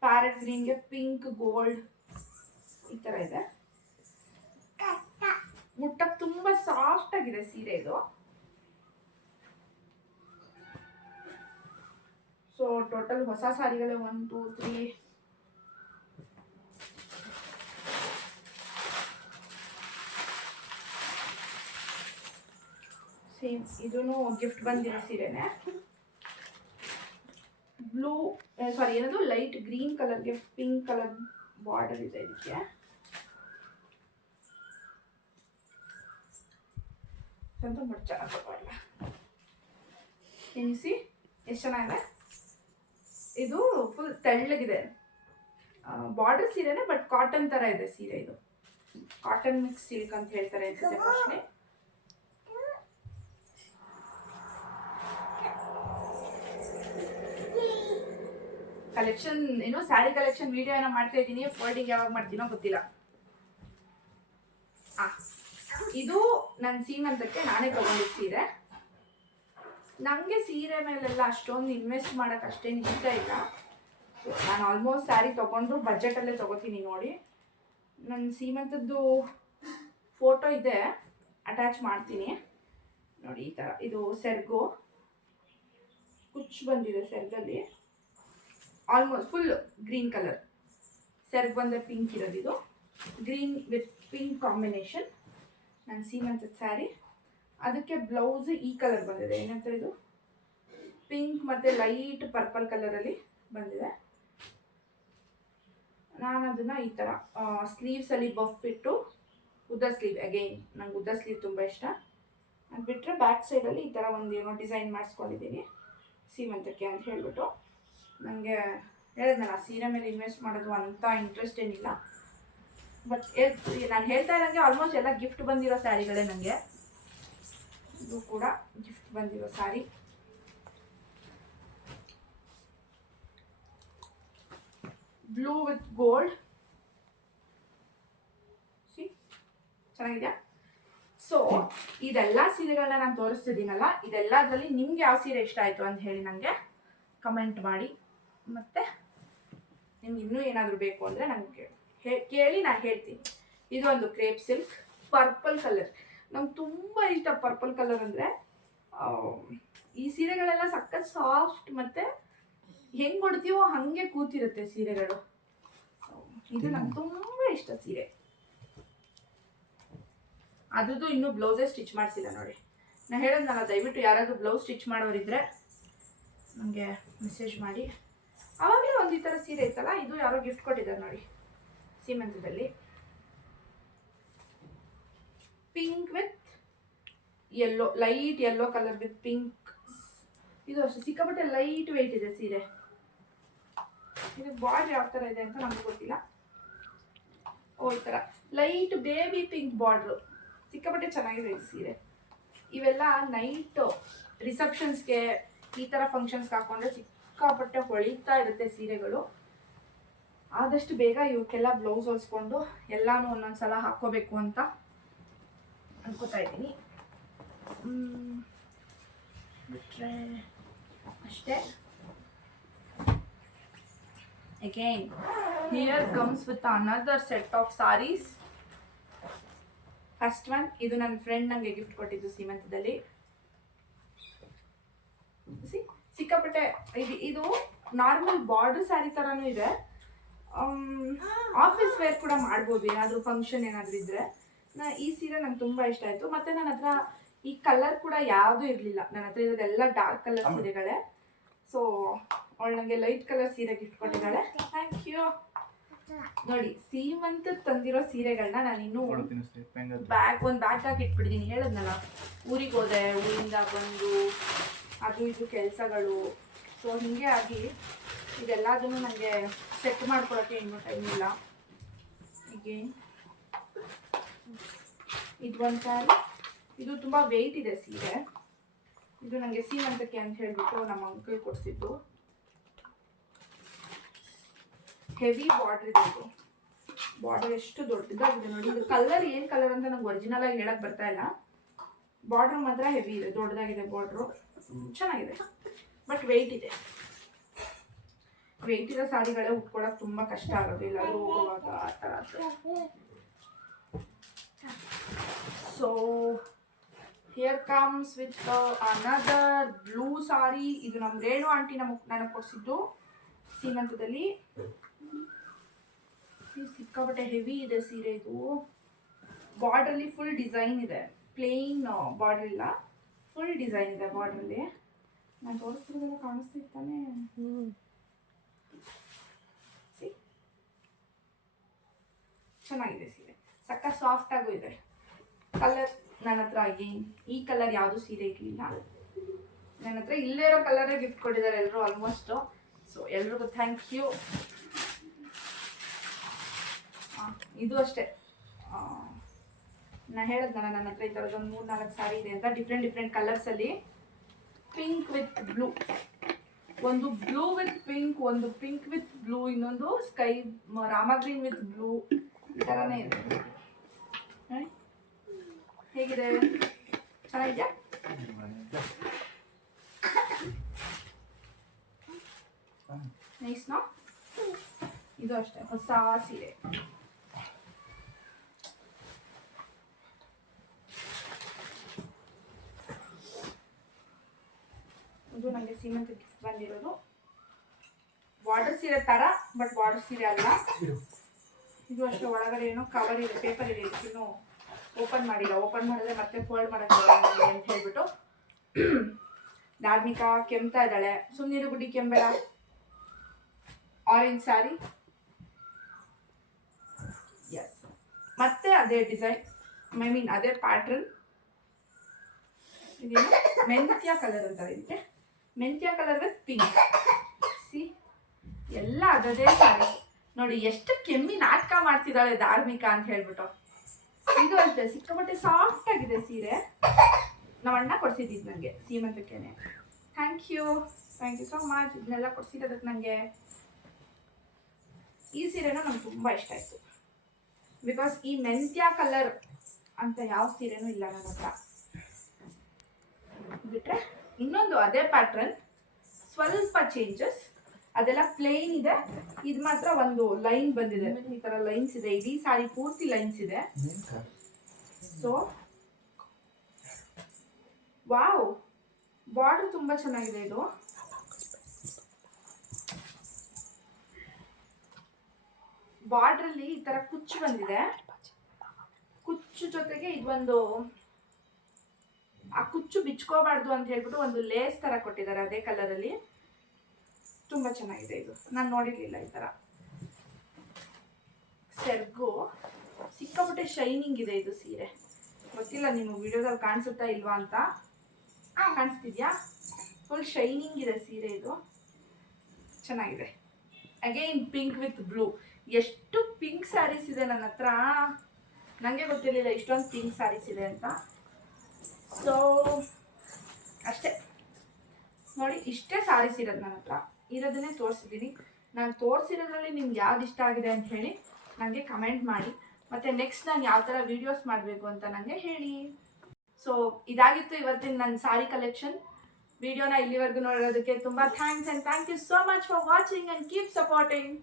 ಪ್ಯಾರೆಟ್ ಗ್ರೀನ್ಗೆ ಪಿಂಕ್ ಗೋಲ್ಡ್ ಈ ಥರ ಇದೆ. ಮುಟ್ಟಕ್ಕೆ ತುಂಬ ಸಾಫ್ಟ್ ಆಗಿದೆ ಸೀರೆ ಇದು. ಸೊ ಟೋಟಲ್ ಹೊಸ ಸಾರಿಗಳೇ 1 2 3 ಸೇಮ್ ಇದೂ ಗಿಫ್ಟ್ ಬಂದಿರೋ ಸೀರೆನೇ. ಬ್ಲೂ ಸಾರಿ ಏನದು ಲೈಟ್ ಗ್ರೀನ್ ಕಲರ್ಗೆ ಪಿಂಕ್ ಕಲರ್ ಬಾರ್ಡರ್ ಇದೆ ಇದಕ್ಕೆ. ಅಂತ ಚೆನ್ನಾಗಿಲ್ಲ ಎನಿಸಿ ಎಷ್ಟು ಚೆನ್ನಾಗಿದೆ. ಇದು ಫುಲ್ ತೆಳ್ಳಗಿದೆ, ಬಾರ್ಡರ್ ಸೀರೆನೇ ಬಟ್ ಕಾಟನ್ ಥರ ಇದೆ ಸೀರೆ. ಇದು ಕಾಟನ್ ಮಿಕ್ಸ್ ಸಿಲ್ಕ್ ಅಂತ ಹೇಳ್ತಾರೆ ಅನ್ಸುತ್ತೆ ಮೋಸ್ಟ್ಲಿ. ಕಲೆಕ್ಷನ್ ಏನೋ ಸ್ಯಾರಿ ಕಲೆಕ್ಷನ್ ವಿಡಿಯೋ ಏನೋ ಮಾಡ್ತಾ ಇದ್ದೀನಿ, ಫೋಲ್ಡಿಂಗ್ ಯಾವಾಗ ಮಾಡ್ತೀನೋ ಗೊತ್ತಿಲ್ಲ. ಇದು ನನ್ನ ಸೀಮಂತಕ್ಕೆ ನಾನೇ ತಗೊಂಡಿದ್ದ ಸೀರೆ. ನನಗೆ ಸೀರೆ ಮೇಲೆಲ್ಲ ಅಷ್ಟೊಂದು ಇನ್ವೆಸ್ಟ್ ಮಾಡೋಕ್ಕೆ ಅಷ್ಟೇನು ಇಷ್ಟ ಇಲ್ಲ. ನಾನು ಆಲ್ಮೋಸ್ಟ್ ಸ್ಯಾರಿ ತೊಗೊಂಡ್ರು ಬಜೆಟಲ್ಲೇ ತೊಗೋತೀನಿ. ನೋಡಿ ನನ್ನ ಸೀಮಂತದ್ದು ಫೋಟೋ ಇದೆ, ಅಟ್ಯಾಚ್ ಮಾಡ್ತೀನಿ ನೋಡಿ. ಈ ಥರ ಇದು ಸೆರ್ಗು ಕುಚ್ಚು ಬಂದಿದೆ ಸೆರ್ಗಲ್ಲಿ, ಆಲ್ಮೋಸ್ಟ್ ಫುಲ್ ಗ್ರೀನ್ ಕಲರ್ ಸೆರ್ಗ್ ಬಂದರೆ ಪಿಂಕ್ ಇರೋದು. ಇದು ಗ್ರೀನ್ ವಿತ್ ಪಿಂಕ್ ಕಾಂಬಿನೇಷನ್ ನನ್ನ ಸೀಮಂತದ ಸ್ಯಾರಿ. ಅದಕ್ಕೆ ಬ್ಲೌಸ್ ಈ ಕಲರ್ ಬಂದಿದೆ, ಏನಂತಾರೆ ಇದು ಪಿಂಕ್ ಮತ್ತು ಲೈಟ್ ಪರ್ಪಲ್ ಕಲರಲ್ಲಿ ಬಂದಿದೆ. ನಾನು ಅದನ್ನು ಈ ಥರ ಸ್ಲೀವ್ಸಲ್ಲಿ ಬಫ್ ಇಟ್ಟು ಉದ್ದ ಸ್ಲೀವ್, ಅಗೈನ್ ನಂಗೆ ಉದ್ದ ಸ್ಲೀವ್ ತುಂಬ ಇಷ್ಟ. ಅದು ಬಿಟ್ಟರೆ ಬ್ಯಾಕ್ ಸೈಡಲ್ಲಿ ಈ ಥರ ಒಂದು ಏನೋ ಡಿಸೈನ್ ಮಾಡಿಸ್ಕೊಂಡಿದ್ದೀನಿ ಸೀಮಂತಕ್ಕೆ ಅಂತ ಹೇಳಿಬಿಟ್ಟು. ನನಗೆ ಹೇಳಿದ್ನಲ್ಲ ಸೀರೆ ಮೇಲೆ ಇನ್ವೆಸ್ಟ್ ಮಾಡೋದು ಅಂಥ ಇಂಟ್ರೆಸ್ಟ್ ಏನಿಲ್ಲ. ಬಟ್ ನಾನು ಹೇಳ್ತಾ ಇರೋಂಗೆ ಆಲ್ಮೋಸ್ಟ್ ಎಲ್ಲ ಗಿಫ್ಟ್ ಬಂದಿರೋ ಸ್ಯಾರಿಗಳೇ ನನಗೆ. ಇದು ಕೂಡ ಗಿಫ್ಟ್ ಬಂದಿರೋ sari. Blue with gold, C ಚೆನ್ನಾಗಿದೆಯಾ? ಸೊ ಇದೆಲ್ಲ ಸೀರೆಗಳನ್ನ ನಾನು ತೋರಿಸ್ತಿದ್ದೀನಲ್ಲ, ಇದೆಲ್ಲದರಲ್ಲಿ ನಿಮ್ಗೆ ಯಾವ ಸೀರೆ ಇಷ್ಟ ಆಯಿತು ಅಂತ ಹೇಳಿ ನನಗೆ ಕಮೆಂಟ್ ಮಾಡಿ. ಮತ್ತು ನಿಮ್ಗೆ ಇನ್ನೂ ಏನಾದರೂ ಬೇಕು ಅಂದರೆ ನನಗೆ ಕೇಳಿ ನಾನು ಹೇಳ್ತೀನಿ. ಇದು ಒಂದು ಕ್ರೇಪ್ ಸಿಲ್ಕ್ ಪರ್ಪಲ್ ಕಲರ್, ನಂಗೆ ತುಂಬ ಇಷ್ಟ ಪರ್ಪಲ್ ಕಲರ್ ಅಂದರೆ. ಈ ಸೀರೆಗಳೆಲ್ಲ ಸಖತ್ ಸಾಫ್ಟ್ ಮತ್ತು ಹೆಂಗೆ ಕೊಡ್ತೀವೋ ಹಾಗೆ ಕೂತಿರುತ್ತೆ ಸೀರೆಗಳು. ಇದು ನಂಗೆ ತುಂಬ ಇಷ್ಟ ಸೀರೆ. ಅದ್ರದ್ದು ಇನ್ನೂ ಬ್ಲೌಸೇ ಸ್ಟಿಚ್ ಮಾಡಿಸಿಲ್ಲ ನೋಡಿ. ನಾನು ಹೇಳೋದ್ನಲ್ಲ, ದಯವಿಟ್ಟು ಯಾರಾದರೂ ಬ್ಲೌಸ್ ಸ್ಟಿಚ್ ಮಾಡೋರಿದ್ರೆ ನನಗೆ ಮೆಸೇಜ್ ಮಾಡಿ. ಆವಾಗಲೇ ಒಂದು ಈ ಥರ ಸೀರೆ ಇತ್ತಲ್ಲ, ಇದು ಯಾರೋ ಗಿಫ್ಟ್ ಕೊಟ್ಟಿದ್ದಾರೆ ನೋಡಿ ಸೀಮಂತದಲ್ಲಿ. Pink with yellow, light yellow colour with pink. ಇದು ಅಷ್ಟೇ ಸಿಕ್ಕಾಪಟ್ಟೆ ಲೈಟ್ ವೆಯ್ಟ್ ಇದೆ ಸೀರೆ. ಇದು ಬಾರ್ಡರ್ ಯಾವ ಥರ ಇದೆ ಅಂತ ನಮ್ಗೆ ಗೊತ್ತಿಲ್ಲ. ಈ ಥರ ಲೈಟ್ ಬೇಬಿ ಪಿಂಕ್ ಬಾರ್ಡ್ರು, ಸಿಕ್ಕಾಪಟ್ಟೆ ಚೆನ್ನಾಗಿದೆ ಇದು ಸೀರೆ. ಇವೆಲ್ಲ ನೈಟ್ ರಿಸೆಪ್ಷನ್ಸ್ಗೆ ಈ ಥರ ಫಂಕ್ಷನ್ಸ್ಗೆ ಹಾಕೊಂಡ್ರೆ ಸಿಕ್ಕಾಪಟ್ಟೆ ಹೊಳಿತಾ ಇರುತ್ತೆ ಸೀರೆಗಳು. ಆದಷ್ಟು ಬೇಗ ಇವಕ್ಕೆಲ್ಲ ಬ್ಲೌಸ್ ಹೊಲಿಸ್ಕೊಂಡು ಎಲ್ಲನೂ ಒಂದೊಂದು ಸಲ ಹಾಕ್ಕೋಬೇಕು ಅಂತ ಅನ್ಕೋತಾ ಇದ್ದೀನಿ. ಬಿಟ್ಟರೆ ಅಷ್ಟೇ. Again here comes with another set of saris. First one, ಇದು ನನ್ನ ಫ್ರೆಂಡ್ ನನಗೆ ಗಿಫ್ಟ್ ಕೊಟ್ಟಿದ್ದು ಸೀಮಂತದಲ್ಲಿ. ಸಿಕ್ಕಾಪಟ್ಟೆ ಇದು ನಾರ್ಮಲ್ ಬಾರ್ಡರ್ ಸ್ಯಾರಿ ಥರನೂ ಇದೆ. ಆಫೀಸ್ ವೇರ್ ಕೂಡ ಮಾಡ್ಬೋದು, ಏನಾದರೂ ಫಂಕ್ಷನ್ ಏನಾದರೂ ಇದ್ದರೆ. ಈ ಸೀರೆ ನಂಗೆ ತುಂಬ ಇಷ್ಟ ಆಯಿತು. ಮತ್ತು ನನ್ನ ಹತ್ರ ಈ ಕಲರ್ ಕೂಡ ಯಾವುದೂ ಇರಲಿಲ್ಲ. ನನ್ನ ಹತ್ರ ಇರೋದೆಲ್ಲ ಡಾರ್ಕ್ ಕಲರ್ ಸೀರೆಗಳೇ. ಸೊ ಅವಳು ನನಗೆ ಲೈಟ್ ಕಲರ್ ಸೀರೆ ಗಿಫ್ಟ್ ಕೊಟ್ಟಿದ್ದಾಳೆ. Thank you. ನೋಡಿ ಸೀಮಂತ ತಂದಿರೋ ಸೀರೆಗಳನ್ನ ನಾನು ಇನ್ನೂ ಬ್ಯಾಗ್ ಹಾಕಿ ಇಟ್ಬಿಟ್ಟಿದ್ದೀನಿ. ಹೇಳಿದ್ನಲ್ಲ, ಊರಿಗೆ ಹೋದೆ, ಊರಿಂದ ಬಂದು ಅದು ಇದು ಕೆಲಸಗಳು, ಸೊ ಹೀಗೆ ಆಗಿ ಇದೆಲ್ಲದನ್ನು ನನಗೆ ಸೆಟ್ ಮಾಡ್ಕೊಳ್ಳೋಕ್ಕೆ ಇನ್ನೂ ಟೈಮ್ ಇಲ್ಲ. ಹೀಗೆ ಇದು ಒಂದು ಸ್ಯಾರಿ, ಇದು ತುಂಬ ವೆಯ್ಟ್ ಇದೆ ಸೀರೆ. ಇದು ನನಗೆ ಸೀಮಂತಕ್ಕೆ ಅಂತ ಹೇಳಿಬಿಟ್ಟು ನಮ್ಮ ಅಂಕಲ್ ಕೊಡಿಸಿದ್ದು. ಹೆವಿ ಬಾರ್ಡರ್ ಇದೆ. ಇದು ಬಾರ್ಡರ್ ಎಷ್ಟು ದೊಡ್ಡದಾಗಿದೆ ನೋಡಿ. ಇದು ಕಲರ್ ಏನು ಕಲರ್ ಅಂತ ನಂಗೆ ಒರಿಜಿನಲ್ ಆಗಿ ಹೇಳಕ್ಕೆ ಬರ್ತಾ ಇಲ್ಲ. ಬಾರ್ಡ್ರ್ ಮಾತ್ರ ಹೆವಿ ಇದೆ, ದೊಡ್ಡದಾಗಿದೆ ಬಾರ್ಡ್ರು, ಚೆನ್ನಾಗಿದೆ. ಬಟ್ ವೆಯ್ಟ್ ಇದೆ. ವೆಯ್ಟ್ ಇರೋ ಸಾರಿಗಳೇ ಉಟ್ಕೊಳ್ಳೋಕೆ ತುಂಬ ಕಷ್ಟ ಆಗೋದು ಎಲ್ಲರೂ ಹೋಗುವಾಗ ಆ ಥರ. So here comes with another blue sari. ಇದು ನಮ್ಮ ರೇಣು ಆಂಟಿ ನನಗೆ ಕೊಡಿಸಿದ್ದು ಸೀಮಂತದಲ್ಲಿ. ಸಿಕ್ಕಾಪಟ್ಟೆ ಹೆವಿ ಇದೆ ಸೀರೆ. ಇದು ಬಾರ್ಡ್ರಲ್ಲಿ ಫುಲ್ ಡಿಸೈನ್ ಇದೆ, ಪ್ಲೇನ್ ಬಾರ್ಡರ್ ಇಲ್ಲ, ಫುಲ್ ಡಿಸೈನ್ ಇದೆ ಬಾರ್ಡ್ರಲ್ಲಿ. ನಾನು ತೋರಿಸ್ತಿರೋದೆಲ್ಲ ಕಾಣಿಸ್ತಿರ್ತಾನೆ. ಚೆನ್ನಾಗಿದೆ ಸೀರೆ, ಸಕ್ಕ ಸಾಫ್ಟ್ ಆಗೂ ಇದೆ. ಕಲರ್ ನನ್ನ ಹತ್ರ ಈ ಕಲರ್ ಯಾವುದು ಸೀರೆ ಇರಲಿಲ್ಲ ನನ್ನ ಹತ್ರ. ಇಲ್ಲೇ ಇರೋ ಕಲರೇ ಗಿಫ್ಟ್ ಕೊಟ್ಟಿದ್ದಾರೆ ಎಲ್ಲರೂ ಆಲ್ಮೋಸ್ಟು. ಸೊ ಎಲ್ರಿಗೂ ಥ್ಯಾಂಕ್ ಯು. ಇದು ಅಷ್ಟೇ, ನಾನು ಹೇಳಿದ್ನಲ್ಲ ನನ್ನ ಹತ್ರ ಈ ಥರದೊಂದು 3-4 ಸಾರಿ ಇದೆ ಅಂತ, ಡಿಫ್ರೆಂಟ್ ಕಲರ್ಸಲ್ಲಿ. ಪಿಂಕ್ ವಿತ್ ಬ್ಲೂ, ಒಂದು ಬ್ಲೂ ವಿತ್ ಪಿಂಕ್, ಒಂದು ಪಿಂಕ್ ವಿತ್ ಬ್ಲೂ, ಇನ್ನೊಂದು sky Rama green with blue, ಈ ಥರನೇ ಇದೆ. ಹೇಗಿದೆ, ಚೆನ್ನಾಗಿದೆಯಾ? ನೈಸ್ನಾ? ಇದು ಅಷ್ಟೇ ಹೊಸ ಸೀರೆ. ಇದು ನನಗೆ ಸೀಮಂತ ಗಿಫ್ಟ್ ಬಂದಿರೋದು. ಬಾರ್ಡರ್ ಸೀರೆ ಥರ, ಬಟ್ ಬಾರ್ಡರ್ ಸೀರೆ ಅಲ್ಲ. ಇದು ಅಷ್ಟೇ, ಒಳಗಡೆ ಏನೋ ಕವರ್ ಇದೆ, ಪೇಪರ್ ಇದೆ. ಇದನ್ನು ಓಪನ್ ಮಾಡಿಲ್ಲ. ಓಪನ್ ಮಾಡಿದ್ರೆ ಮತ್ತೆ ಫೋಲ್ಡ್ ಮಾಡೋಕ್ಕೆ ಅಂತ ಹೇಳ್ಬಿಟ್ಟು ಧಾರ್ಮಿಕ ಕೆಮ್ತಾ ಇದ್ದಾಳೆ. ಸುಮ್ಮನಿರು ಗುಡ್ಡಿ ಕೆಂಬೇಡ. ಆರೆಂಜ್ ಸ್ಯಾರಿ, ಎಸ್, ಮತ್ತೆ ಅದೇ ಡಿಸೈನ್, ಅದೇ ಪ್ಯಾಟ್ರನ್. ಇದೇನು ಮೆಂತ್ಯ ಕಲರ್ ಅಂತಾರೆ ಇದಕ್ಕೆ. ಮೆಂತ್ಯ ಕಲರ್ ವಿತ್ ಪಿಂಕ್. ಸಿ, ಎಲ್ಲ ಅದೇ ಸ್ಯಾರಿ. ನೋಡಿ ಎಷ್ಟು ಕೆಮ್ಮಿ ನಾಟಕ ಮಾಡ್ತಿದ್ದಾಳೆ ಧಾರ್ಮಿಕ ಅಂತ ಹೇಳ್ಬಿಟ್ಟು. ಇದು ಅಷ್ಟೇ ಸಿಕ್ಕಾಪಟ್ಟೆ ಸಾಫ್ಟ್ ಆಗಿದೆ ಸೀರೆ. ನಮ್ಮ ಅಣ್ಣ ಕೊಡ್ಸಿದ್ದು ನನಗೆ ಸೀಮಂತಕ್ಕೇನೆ. Thank you so much. ಇದನ್ನೆಲ್ಲ ಕೊಡ್ಸಿರೋದಕ್ಕೆ ನನಗೆ. ಈ ಸೀರೆನೂ ನಂಗೆ ತುಂಬ ಇಷ್ಟ ಆಯಿತು. ಬಿಕಾಸ್ ಈ ಮೆಂತ್ಯ ಕಲರ್ ಅಂತ ಯಾವ ಸೀರೆನೂ ಇಲ್ಲ ನನ್ನ ಹತ್ರ. ಬಿಟ್ರೆ ಇನ್ನೊಂದು ಅದೇ ಪ್ಯಾಟ್ರನ್, ಸ್ವಲ್ಪ ಚೇಂಜಸ್. ಅದೆಲ್ಲ ಪ್ಲೇನ್ ಇದೆ. ಇದು ಮಾತ್ರ ಒಂದು ಲೈನ್ ಬಂದಿದೆ, ಈ ತರ ಲೈನ್ಸ್ ಇದೆ. ಇಡೀ ಸಾರಿ ಪೂರ್ತಿ ಲೈನ್ಸ್ ಇದೆ. ಸೊ ವಾವ್, ಬಾರ್ಡರ್ ತುಂಬಾ ಚೆನ್ನಾಗಿದೆ. ಇದು ಬಾರ್ಡ್ರಲ್ಲಿ ಈ ತರ ಕುಚ್ಚು ಬಂದಿದೆ. ಕುಚ್ಚು ಜೊತೆಗೆ ಇದೊಂದು, ಆ ಕುಚ್ಚು ಬಿಚ್ಕೋಬಾರ್ದು ಅಂತ ಹೇಳ್ಬಿಟ್ಟು ಒಂದು ಲೇಸ್ ತರ ಕೊಟ್ಟಿದ್ದಾರೆ ಅದೇ ಕಲರಲ್ಲಿ. ತುಂಬಾ ಚೆನ್ನಾಗಿದೆ. ಇದು ನಾನು ನೋಡಿರ್ಲಿಲ್ಲ ಈ ತರ. ಸೆರ್ಗು ಸಿಕ್ಕಾಪಟ್ಟೆ ಶೈನಿಂಗ್ ಇದೆ ಇದು ಸೀರೆ. ಗೊತ್ತಿಲ್ಲ ನೀವು ವಿಡಿಯೋದಲ್ಲಿ ಕಾಣಿಸುತ್ತಾ ಇಲ್ವಾ ಅಂತ. ಕಾಣಿಸ್ತಿದ್ಯಾ? ಫುಲ್ ಶೈನಿಂಗ್ ಇದೆ ಸೀರೆ. ಇದು ಚೆನ್ನಾಗಿದೆ. Again pink with blue. ಎಷ್ಟು ಪಿಂಕ್ ಸ್ಯಾರೀಸ್ ಇದೆ ನನ್ನ ಹತ್ರ, ನನಗೆ ಗೊತ್ತಿರಲಿಲ್ಲ ಇಷ್ಟೊಂದು ಪಿಂಕ್ ಸ್ಯಾರೀಸ್ ಇದೆ ಅಂತ. ಸೊ ಅಷ್ಟೇ ನೋಡಿ, ಇಷ್ಟೇ ಸ್ಯಾರೀಸ್ ಇರೋದು ನನ್ನ ಹತ್ರ. ಇರೋದನ್ನೇ ತೋರಿಸಿದ್ದೀನಿ. ನಾನು ತೋರಿಸಿರೋದ್ರಲ್ಲಿ ನಿಮ್ಗೆ ಯಾವ್ದು ಇಷ್ಟ ಆಗಿದೆ ಅಂತ ಹೇಳಿ ನನಗೆ ಕಮೆಂಟ್ ಮಾಡಿ. ಮತ್ತು ನೆಕ್ಸ್ಟ್ ನಾನು ಯಾವ ಥರ ವೀಡಿಯೋಸ್ ಮಾಡಬೇಕು ಅಂತ ನನಗೆ ಹೇಳಿ. ಸೊ ಇದಾಗಿತ್ತು ಇವತ್ತಿನ ನನ್ನ ಸ್ಯಾರಿ ಕಲೆಕ್ಷನ್. ವಿಡಿಯೋನ ಇಲ್ಲಿವರೆಗೂ ನೋಡೋದಕ್ಕೆ ತುಂಬ thanks, and thank you so much for watching and keep supporting.